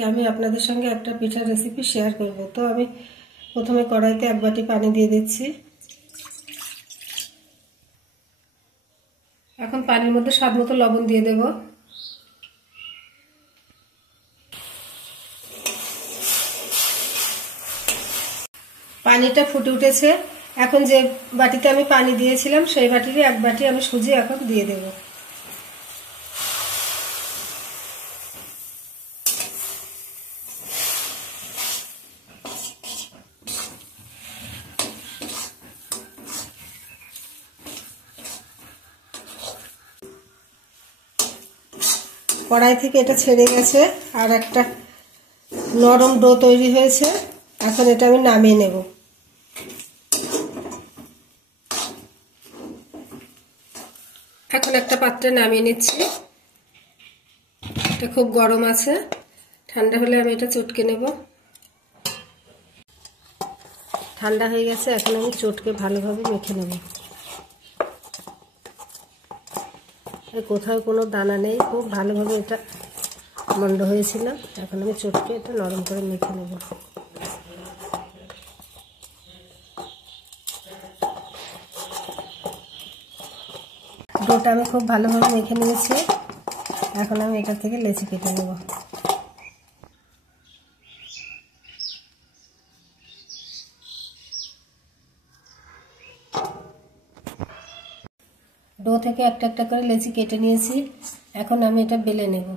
আজকে আমি আপনাদের সঙ্গে একটা পিঠার রেসিপি শেয়ার করব। তো আমি প্রথমে কড়াইতে 1 বাটি পানি দিয়ে দিচ্ছি। এখন পানির মধ্যে স্বাদ মতো লবণ দিয়ে দেব। পানিটা ফুটে উঠেছে। এখন যে বাটিতে আমি পানি দিয়েছিলাম সেই বাটিরই 1 বাটি আমি সুজি এখন দিয়ে দেব। কড়াই থেকে এটা ছেড়ে গেছে আর একটা নরম ডো তৈরি হয়েছে। এখন এটা আমি নামিয়ে নেব। এখন একটা পাত্রে নামিয়ে নিচ্ছি। এটা খুব গরম আছে, ঠান্ডা হলে আমি এটা চটকে নেব। ঠান্ডা হয়ে গেছে, এখন আমি চটকে ভালোভাবে মেখে নেব। কোথাও কোনো দানা নেই, খুব ভালোভাবে এটা মন্ড হয়েছিল। এখন আমি চটকে এটা নরম করে মেখে নেব। ডোটা আমি খুব ভালোভাবে মেখে নিয়েছি। এখন আমি এটা থেকে লেচি কেটে নেব। ডো থেকে একটা একটা করে লেচি কেটে নিয়েছি। এখন আমি এটা বেলে নেব।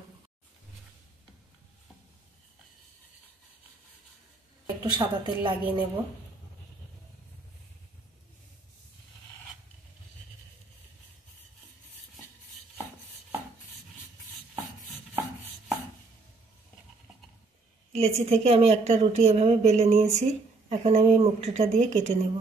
একটু সাদা তেল লাগিয়ে নেব। লেচি থেকে আমি একটা রুটি এভাবে বেলে নিয়েছি। এখন আমি এই মুখটা দিয়ে কেটে নেব।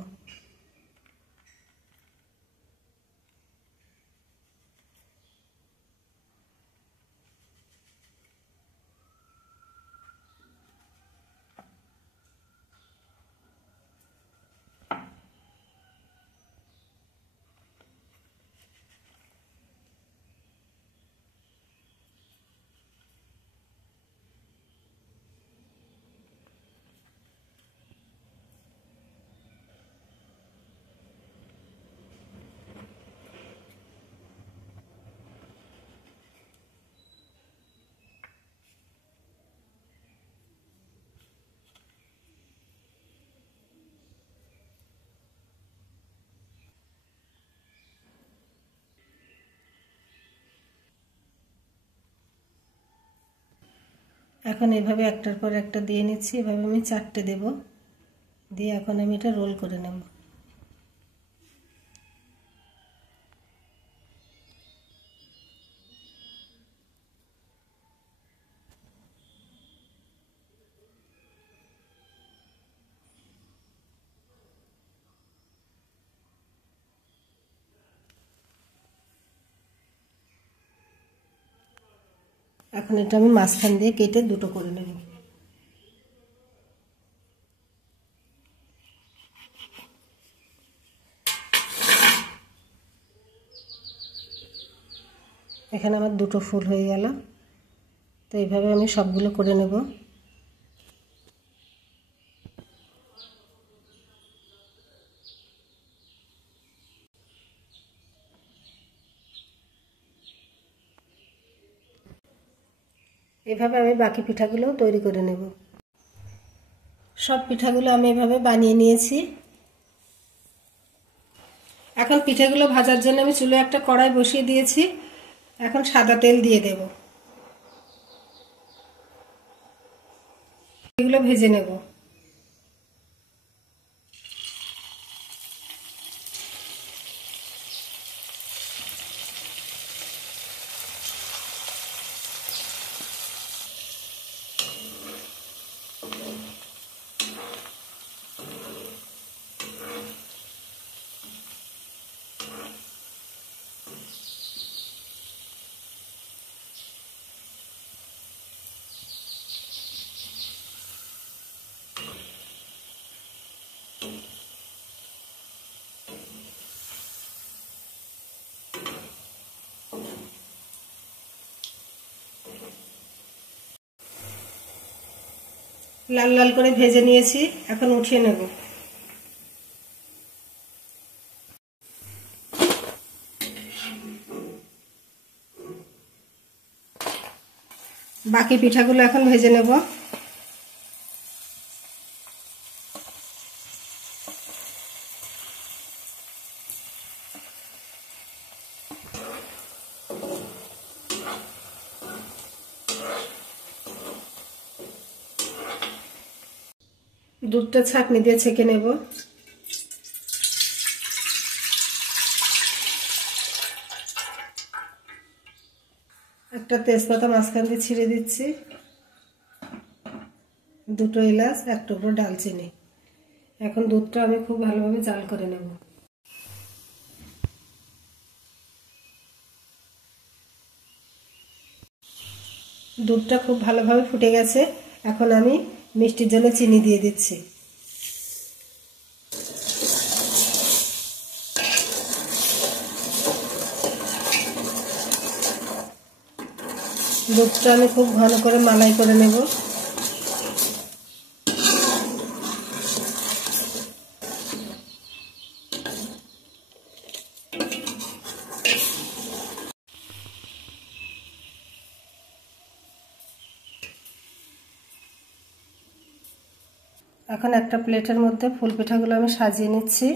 এখন এভাবে একটার পর একটা দিয়ে নিচ্ছি। এভাবে আমি 4টে দেব। দিয়ে এখন আমি এটা রোল করে নেব। এখন এটা আমি মাঝখান দিয়ে কেটে দুটো করে নেব। এখানে আমার দুটো ফুল হয়ে গেল। তো এইভাবে আমি সবগুলো করে নেব। এভাবে আমি বাকি পিঠাগুলো তৈরি করে নেব। সব পিঠাগুলো আমি এভাবে বানিয়ে নিয়েছি। এখন পিঠাগুলো ভাজার জন্য আমি চুলে একটা কড়াই বসিয়ে দিয়েছি। এখন সাদা তেল দিয়ে দেব। এগুলো ভেজে নেব। লাল লাল করে ভেজে নিয়েছি, এখন উঠিয়ে নেব। বাকি পিঠাগুলো এখন ভেজে নেব। দুধটা ছাঁকনি দিয়ে ছেঁকে নেব। একটা তেজপাতা মাঝখান দিয়ে ছিঁড়ে দিচ্ছি, দুটো এলাচ, এক টুকরো ডালচিনি। এখন দুধটা আমি খুব ভালোভাবে জাল করে নেব। দুধটা খুব ভালোভাবে ফুটে গেছে, এখন আমি মিষ্টির জন্য চিনি দিয়ে দিচ্ছি। দুধটা আমি খুব ঘন করে মালাই করে নেব। এখন একটা প্লেটের মধ্যে ফুল পিঠাগুলো আমি সাজিয়ে নিচ্ছি।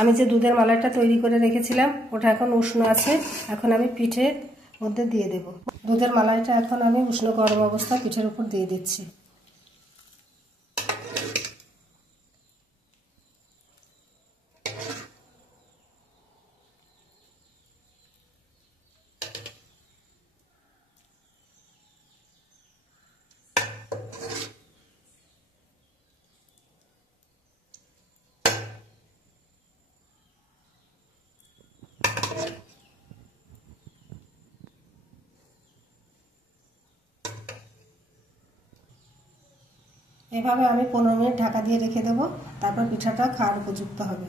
আমি যে দুধের মালাইটা তৈরি করে রেখেছিলাম ওটা এখন উষ্ণ আছে, এখন আমি পিঠের মধ্যে দিয়ে দেব। দুধের মালাইটা এখন আমি উষ্ণ গরম অবস্থায় পিঠের উপর দিয়ে দিচ্ছি। এভাবে আমি 15 মিনিট ঢাকা দিয়ে রেখে দেব, তারপর পিঠাটা খাওয়ার উপযুক্ত হবে।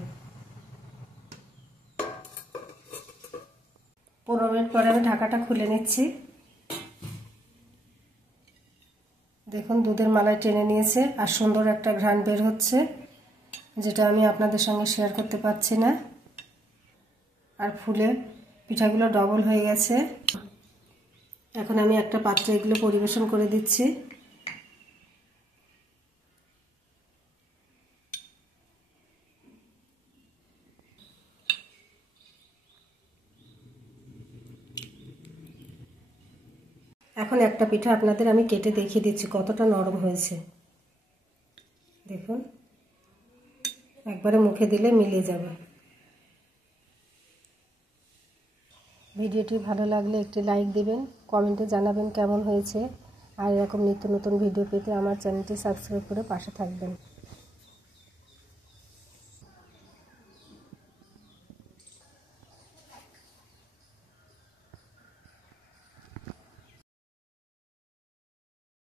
15 মিনিট পরে আমি ঢাকাটা খুলে নিচ্ছি। দেখুন দুধের মালাই টেনে নিয়েছে আর সুন্দর একটা ঘ্রাণ বের হচ্ছে, যেটা আমি আপনাদের সঙ্গে শেয়ার করতে পারছি না। আর ফুলে পিঠাগুলো ডবল হয়ে গেছে। এখন আমি একটা পাত্রে এগুলো পরিবেশন করে দিচ্ছি। এখন একটা পিঠা আপনাদের আমি কেটে দেখিয়ে দিচ্ছি কতটা নরম হয়েছে। দেখুন, একবারে মুখে দিলে মিলিয়ে যাবে। ভিডিওটি ভালো লাগলে একটি লাইক দিবেন, কমেন্টে জানাবেন কেমন হয়েছে। আর এরকম নিত্য নতুন ভিডিও পেতে আমার চ্যানেলটি সাবস্ক্রাইব করে পাশে থাকবেন।